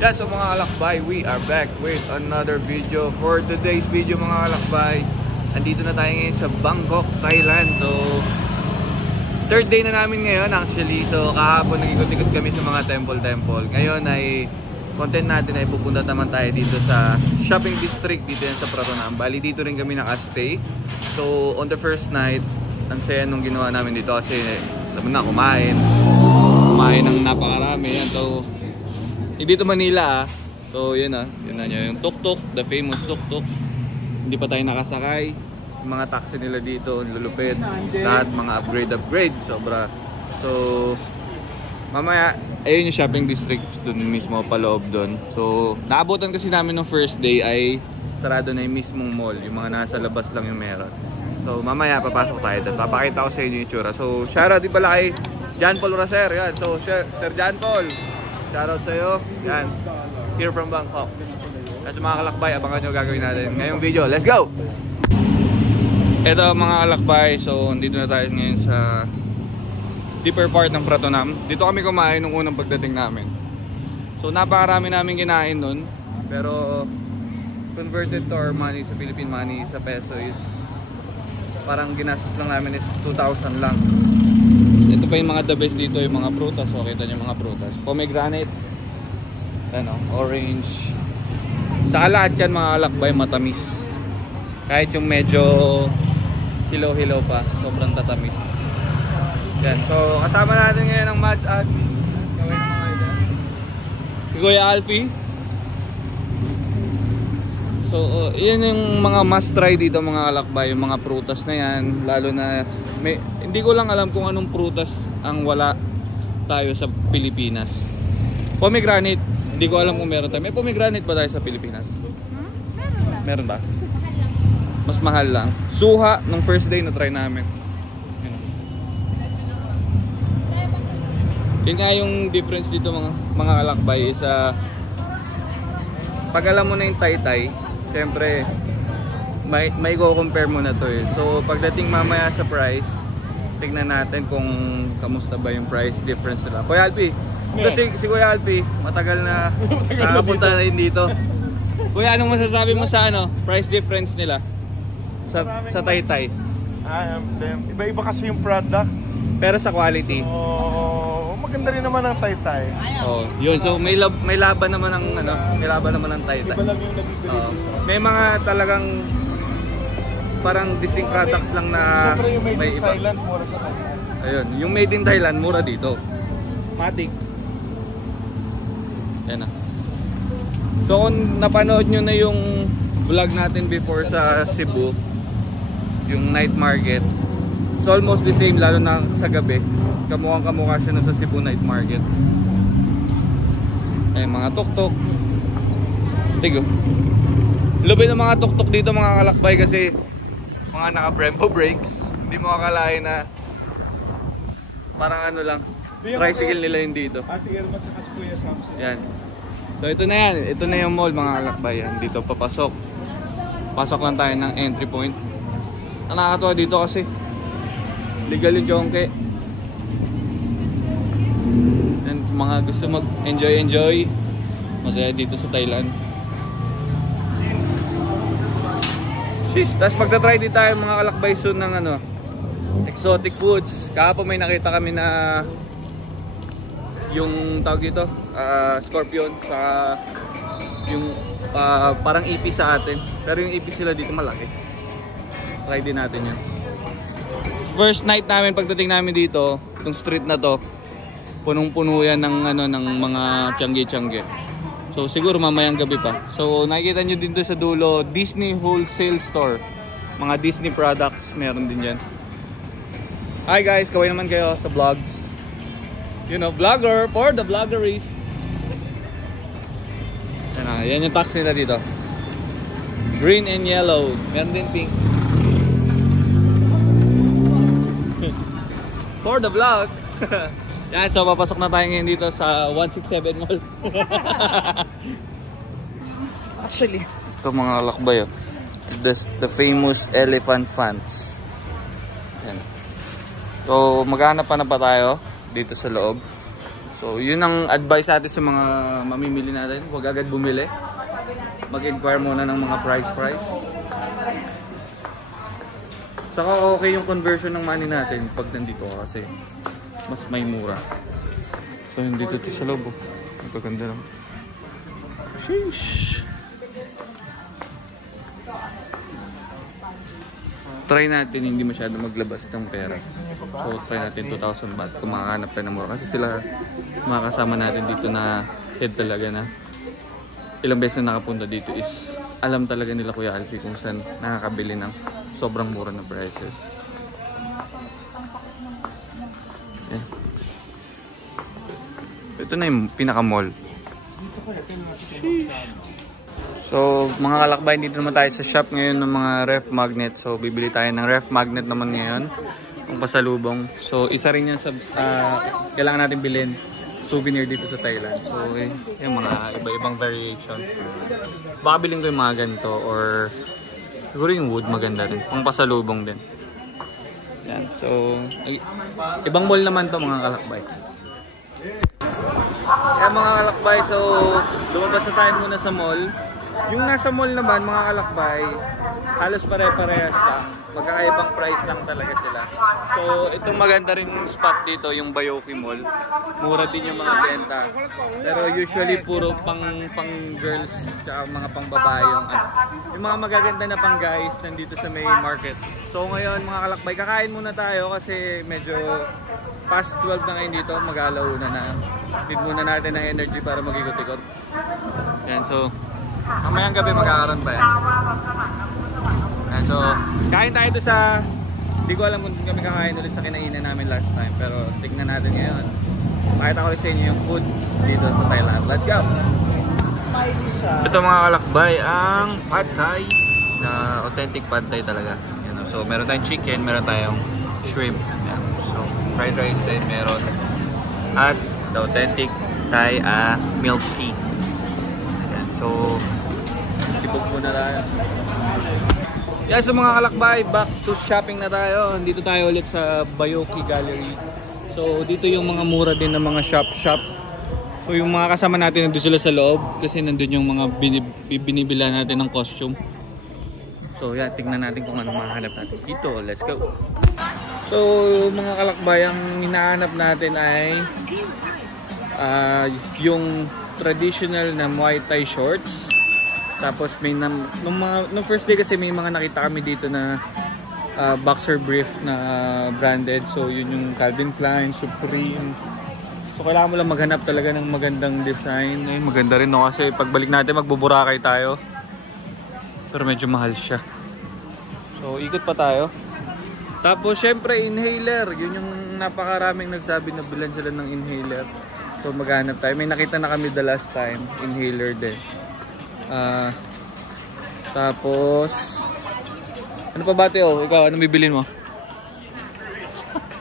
Yeah, so mga kalakbay, we are back with another video. For today's video mga kalakbay, andito na tayo ngayon sa Bangkok, Thailand. So, third day na namin ngayon actually. So, kahapon nag-ikot-ikot kami sa mga temple. Ngayon ay content natin ay pupunta naman tayo dito sa shopping district dito yan sa Pratunam. Bali dito rin kami naka-stay. So, on the first night, ang saya nung ginawa namin dito kasi sabi na kumain ng napakarami yan. So, dito Manila so yun yun na yung tuk-tuk, the famous tuk-tuk. Hindi pa tayo nakasakay. Yung mga taxi nila dito lulupit, lahat mga upgrade sobra. So mamaya ayun yung shopping district dun mismo paloob dun. So naabutan kasi namin ng first day ay sarado na yung mismong mall, yung mga nasa labas lang yung meron. So mamaya papasok tayo doon, papakita ko sa inyo yung itsura. So shoutout din pala kay John Paul Racer yan. So Sir John Paul, shoutout sa'yo. Yan. Here from Bangkok. At sa mga kalakbay, abangan nyo gagawin natin ngayong video. Let's go! Ito mga kalakbay. So, dito na tayo ngayon sa deeper part ng Pratunam. Dito kami kumain nung unang pagdating namin. So, napakarami namin kinain nun. Pero, converted to our money sa Philippine money sa peso is parang ginastos lang namin is 2,000 lang. Ito pa yung mga the best dito, yung mga prutas. So, kita nyo yung mga prutas. Pomegranate, orange. Saka lahat yan mga kalakbay matamis. Kahit yung medyo hilaw-hilaw pa, sobrang tatamis. Yan. So, kasama natin ngayon ang Mads at si Kuya Alfie. So, yan yung mga must try dito mga kalakbay, yung mga prutas na yan. Lalo na, hindi ko lang alam kung anong prutas ang wala tayo sa Pilipinas. Pomegranate, hindi ko alam kung meron tayo. May pomegranate ba tayo sa Pilipinas? Meron ba? Mas mahal lang. Suha, nung first day na try namin. Yun nga yung difference dito mga kalakbay is pag alam mo na yung Taytay, siyempre may go-compare mo na to eh. So pagdating mamaya sa price, tignan natin kung kamusta ba yung price difference nila. Kuya Alpi, kasi si Kuya Alpi matagal na nakapunta na rin dito. Kuya, anong masasabi mo sa price difference nila sa Taytay? Iba-iba kasi yung product. Pero sa quality, maganda rin naman ang Taytay. Yun. So may laban naman ang may laban naman ang Taytay. Iba lang yung nabibili. May mga talagang parang distinct products lang na siyempre yung made in iba. Thailand, mura sa Thailand. Ayun, yung made in Thailand, mura dito. Matik. Yan na. So kung napanood nyo na yung vlog natin before sa Cebu, yung night market, it's almost the same lalo na sa gabi. Kamukhang-kamukha siya na sa Cebu night market. Ay, mga tuk-tuk. Stigo. Lubid ng mga tuk-tuk dito mga kalakbay kasi mga naka-Brembo brakes. Hindi mo akalain na parang lang, tricycle nila yun dito. Ate Irma sa Kuya Samson. Yan. So ito na yan. Ito na yung mall mga kalakbay. Yan. Dito papasok. Pasok lang tayo ng entry point. Ang nakakatawa dito kasi legal yung jongke. And mga gusto mag-enjoy masaya dito sa Thailand. Sheesh. Tapos magta-try din tayo mga kalakbay soon ng exotic foods. Kahapon may nakita kami na yung tawag dito, scorpion sa yung parang ipis sa atin. Pero yung ipis nila dito malaki. Try din natin yun. First night namin pagdating namin dito, itong street na to, punong-puno yan ng ng mga tiyangge-tiyangge. So siguro mamayang gabi pa. So nakikita nyo din doon sa dulo, Disney Wholesale Store. Mga Disney products meron din dyan. Hi guys, kaway naman kayo sa vlogs. You know, vlogger for the vloggeries. Yan yung tax nila dito. Green and yellow. Meron din pink. For the vlog. Yan, so papasok na tayo ngayon dito sa 167 Mall. Actually, ito mga lakbay the famous elephant fans. Yan. So maghanap pa na ba tayo dito sa loob? So, yun ang advice natin sa mga mamimili natin. Huwag agad bumili. Mag-inquire muna ng mga price. Saka okay yung conversion ng money natin pag nandito kasi mas may mura. So, yung dito sa loob. Magaganda lang. Sheesh! Try natin hindi masyado maglabas ng pera. So try natin 2,000 baht kung makahanap tayo ng mura. Kasi sila mga kasama natin dito na head talaga na ilang beses na nakapunta dito is alam talaga nila Kuya Alfie kung saan nakakabili ng sobrang mura na prices. Yeah. Ito na yung pinaka-mall. So, mga kalakbay, dito naman tayo sa shop ngayon ng mga ref magnet. So, bibili tayo ng ref magnet naman ngayon. Kung pasalubong. So, isa rin yan sa kailangan natin bilhin. Souvenir dito sa Thailand. So, yung mga iba-ibang variation. Baka bilhin ko yung mga ganito or siguro yung wood maganda rin. Pang pasalubong din. Yan. So, ibang mall naman to mga kalakbay. Kaya mga kalakbay, so lumabas na tayo muna sa mall. Yung nasa mall naman mga kalakbay, halos pare-parehas lang. Magkakaibang price lang talaga sila. So itong maganda rin spot dito, yung Bayoki Mall. Mura din yung mga benta. Pero usually puro pang girls tsaka mga pang babae yung mga magaganda na pang guys nandito sa main market. So ngayon mga kalakbay, kakain muna tayo kasi medyo past 12 na ngayon dito, mag-alauna na. Need muna natin ng energy para mag-ikot-ikot. Yan, so mamayang gabi magkakaroon pa yan. Yan, so kain tayo doon sa, hindi ko alam kung kami kakain ulit sa kinainan namin last time, pero tignan natin ngayon. Pakita ko ulit sa inyo yung food dito sa Thailand. Let's go! Ito mga kalakbay, ang pad thai na authentic pad thai talaga. Yan, so meron tayong chicken, meron tayong shrimp. Yan, so fried rice din meron. At the authentic Thai milk tea. Yan, so sibog muna tayo. Yan, so mga kalakbay, back to shopping na tayo. Dito tayo ulit sa Bayoki Gallery. So dito yung mga mura din ng mga shop. So yung mga kasama natin nandun sila sa loob kasi nandun yung mga binibila natin ng costume. So yan, tignan natin kung ano mahanap natin dito. Let's go! So mga kalakbay, ang hinahanap natin ay yung traditional na Muay Thai shorts. Tapos may nung first day kasi may mga nakita kami dito na boxer brief na branded. So yun yung Calvin Klein, Supreme. So kailangan mo lang maghanap talaga ng magandang design. Ay, maganda rin no kasi pagbalik natin magbuburakay tayo. Pero medyo mahal siya. So ikot pa tayo. Tapos syempre inhaler. Yun yung napakaraming nagsabi na bilan sila ng inhaler. So maghanap tayo. May nakita na kami the last time. Inhaler din. Tapos ano pa ba Teo? Ikaw, anong bibilin mo?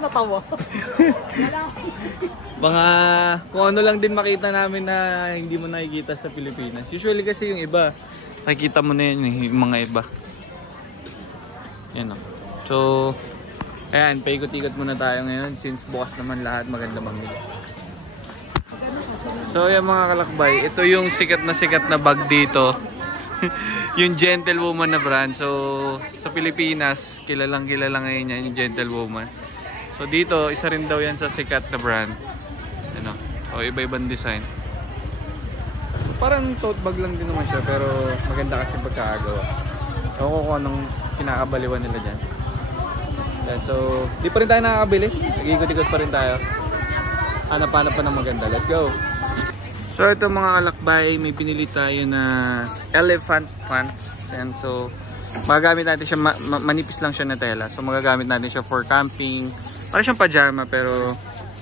Natawa. Baka kung ano lang din makita namin na hindi mo nakikita sa Pilipinas. Usually kasi yung iba, nakikita mo na yun yung mga iba. Yan o. So, ayan, paikot-ikot muna tayo ngayon since bukas naman lahat maganda mamili. So, yan mga kalakbay, ito yung sikat na bag dito. Yung Gentlewoman na brand. So, sa Pilipinas, kilalang ngayon yan yung Gentlewoman. So, dito, isa rin daw yan sa sikat na brand. Ano? So, iba-ibang design. Parang tote bag lang din naman siya, pero maganda kasi pagkakagawa. So, kung anong kinakabaliwan nila dyan. So, di pa rin tayo nakakabili. Nag-ikot-ikot pa rin tayo. Hanap-hanap pa ng maganda. Let's go! So, ito mga kalakbay, may pinili tayo na elephant pants. And so, magagamit natin siya, manipis lang siya na tela. So, magagamit natin siya for camping. Para siyang pajama, pero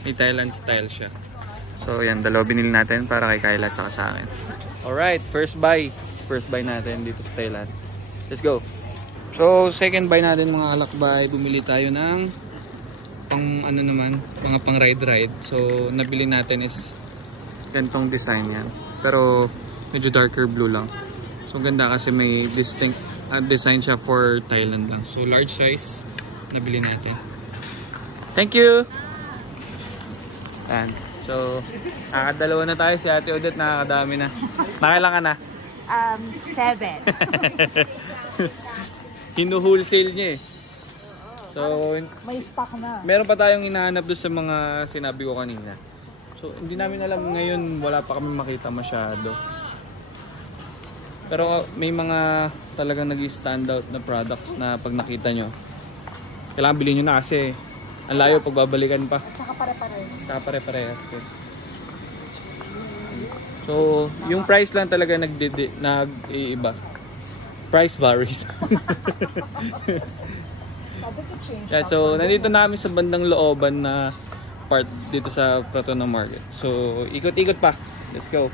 may Thailand style siya. So, yan, dalawa binili natin para kay Kyla at saka sa akin. Alright, first buy. First buy natin dito sa Thailand. Let's go! So, second buy natin mga kalakbay, bumili tayo ng pang ano naman, mga pang ride. So, nabili natin is ganitong design yan. Pero, medyo darker blue lang. So, ganda kasi may distinct design siya for Thailand lang. So, large size, nabili natin. Thank you! And, So, nakakadalawa na tayo. Si Ate Odette nakakadami na. Nakailan ka na? 7. Hinu-wholesale niya eh. So, May stock na. meron pa tayong hinahanap doon sa mga sinabi ko kanina. So, hindi namin alam ngayon, wala pa kami makita masyado. Pero may mga talagang nag-stand out na products na pag nakita nyo, kailangan bilhin nyo na kasi ang layo pagbabalikan pa. Tsaka pare-pareho. Tsaka pare-parehas din. So, yung price lang talaga nag-iiba. Price varies. Yeah, so, nandito namin sa bandang looban na part dito sa Protono Market. So, ikot-ikot pa. Let's go.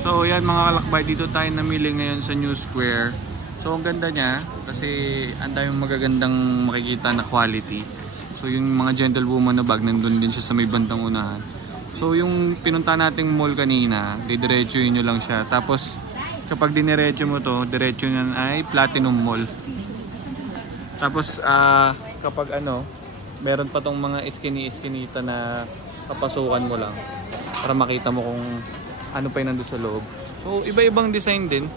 So, yan mga kalakbay. Dito tayo namili ngayon sa New Square. So, ang ganda niya kasi ang daming magagandang makikita na quality. So, yung mga gentlewoman na bag, nandun din siya sa may bandang unahan. So, yung pinunta nating mall kanina, didiretsuhin nyo lang siya. Tapos, kapag diniretso mo to, diretso nyan ay Platinum Mall. Tapos, kapag meron pa tong mga iskini-iskinita na papasukan mo lang para makita mo kung ano pa yung nandun sa loob. So, iba-ibang design din.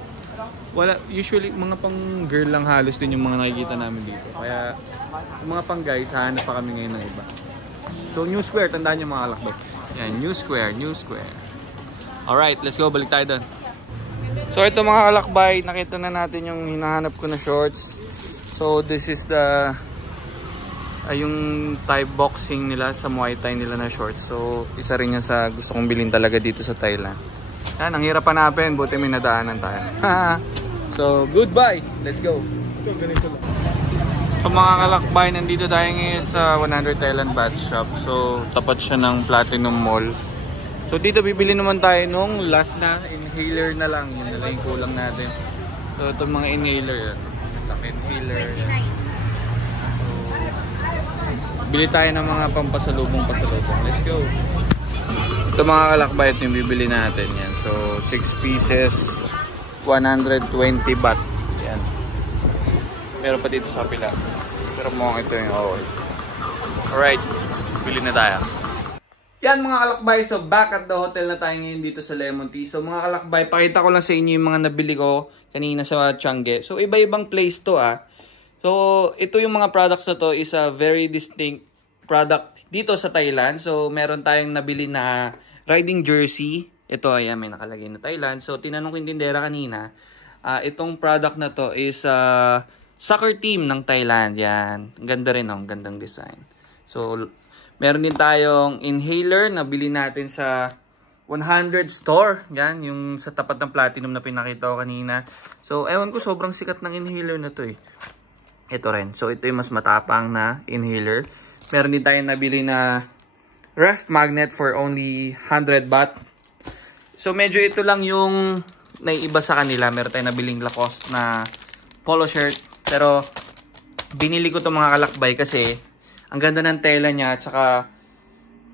Usually, mga pang girl lang halos din yung mga nakikita namin dito. Kaya, yung mga pang guys, hahanap pa kami ngayon ng iba. So, New Square, tandaan nyo mga kalakbay. Yan, New Square, New Square. Alright, let's go. Balik tayo doon. So, ito mga kalakbay, nakita na natin yung hinahanap ko na shorts. So, this is the yung Thai boxing nila, sa Muay Thai nila na shorts. So, isa rin yan sa gusto kong bilhin talaga dito sa Thailand. Yan, ang hirap hanapin, buti may nadaanan tayo. So, goodbye! Let's go! Ito, ganito lang. So, mga kalakbay, nandito tayo ngayon sa 100 Thailand Bat Shop. So, tapat siya ng Platinum Mall. So, dito bibili naman tayo nung last na inhaler na lang. Yun na lang yung kulang natin. So, itong mga inhaler yan. Inhaler. Bili tayo ng mga pampasalubong. Let's go. Ito mga kalakbay, ito yung bibili natin. Yan. So, 6 pieces, 120 baht. Yan. Meron pa dito sa kapila. Pero mukhang ito yung all. Alright, bili na tayo. Yan mga kalakbay, so back at the hotel na tayo ngayon dito sa Lemon Tea. So mga kalakbay, pakita ko lang sa inyo yung mga nabili ko kanina sa Changi. So iba-ibang place to So ito yung mga products na to is a very distinct product dito sa Thailand. So meron tayong nabili na riding jersey. Ito ayan, may nakalagay na Thailand. So tinanong ko yung tindera kanina, itong product na to is soccer team ng Thailand. Yan, ganda rin ang gandang design. So meron din tayong inhaler na bili natin sa 100 store. Yan, yung sa tapat ng Platinum na pinakita ko kanina. So, ewan ko, sobrang sikat ng inhaler na to eh. Ito rin. So, ito yung mas matapang na inhaler. Meron din tayong nabili na ref magnet for only 100 baht. So, medyo ito lang yung naiiba sa kanila. Meron tayong nabiling Lacoste na polo shirt. Pero, binili ko itong mga kalakbay kasi ang ganda ng tela niya, at saka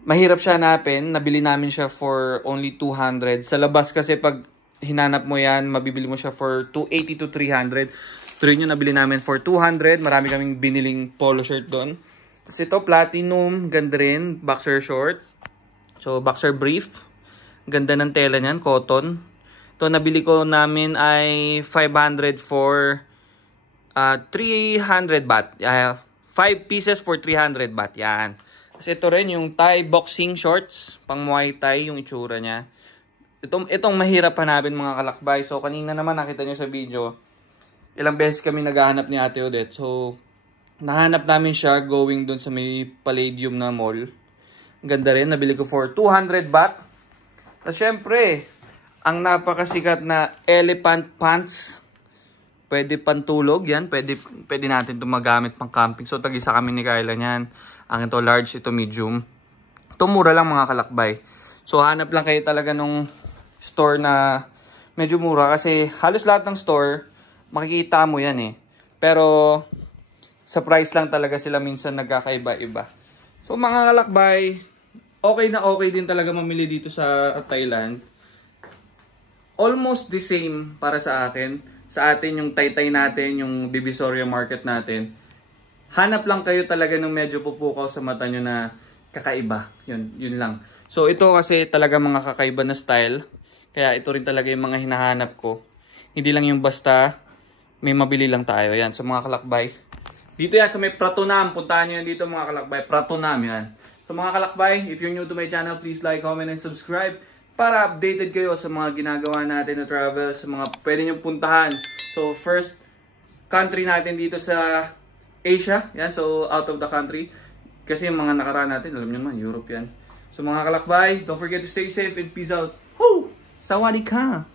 mahirap siya hanapin. Nabili namin siya for only 200. Sa labas kasi pag hinanap mo yan, mabibili mo siya for 280 to 300. Pero yun yung nabili namin for 200. Marami kaming biniling polo shirt doon. Tapos ito, Platinum, ganda rin, boxer short. So, boxer brief. Ganda ng tela niyan, cotton. Ito, nabili ko namin ay 500 for 300 baht. 5 pieces for 300 baht. Yan. Kasi ito rin yung Thai boxing shorts. Pang Muay Thai yung itsura niya. Itong mahirap hanapin mga kalakbay. So kanina naman nakita niyo sa video. Ilang beses kami naghahanap ni Ate Odette. So nahanap namin siya going dun sa may Palladium na mall. Ganda rin. Nabili ko for 200 baht. At syempre, ang napakasikat na elephant pants. Pwede pantulog yan. Pwede natin ito magamit pang camping. So, tag-isa kami ni Kyla niyan. Ang ito large, ito medium. Ito mura lang mga kalakbay. So, hanap lang kayo talaga nung store na medyo mura. Kasi halos lahat ng store, makikita mo yan eh. Pero, sa price lang talaga sila minsan nagkakaiba-iba. So, mga kalakbay, okay din talaga mamili dito sa Thailand. Almost the same para sa akin. Sa atin yung Taytay natin, yung Divisoria Market natin. Hanap lang kayo talaga ng medyo pupukaw sa mata nyo na kakaiba. Yun lang. So ito kasi talaga mga kakaiba na style. Kaya ito rin talaga yung mga hinahanap ko. Hindi lang yung basta may mabili lang tayo. Yan, sa mga kalakbay. Dito yan sa may Pratunam. Puntahan nyo yan dito mga kalakbay. Pratunam yan. So mga kalakbay, if you're new to my channel, please like, comment, and subscribe para updated kayo sa mga ginagawa natin na travel, sa mga pwede nyo puntahan. So first country natin dito sa Asia. Yan, so out of the country. Kasi yung mga nakaraan natin, alam nyo naman, Europe yan. So mga kalakbay, don't forget to stay safe and peace out. Woo! Sawadee ka!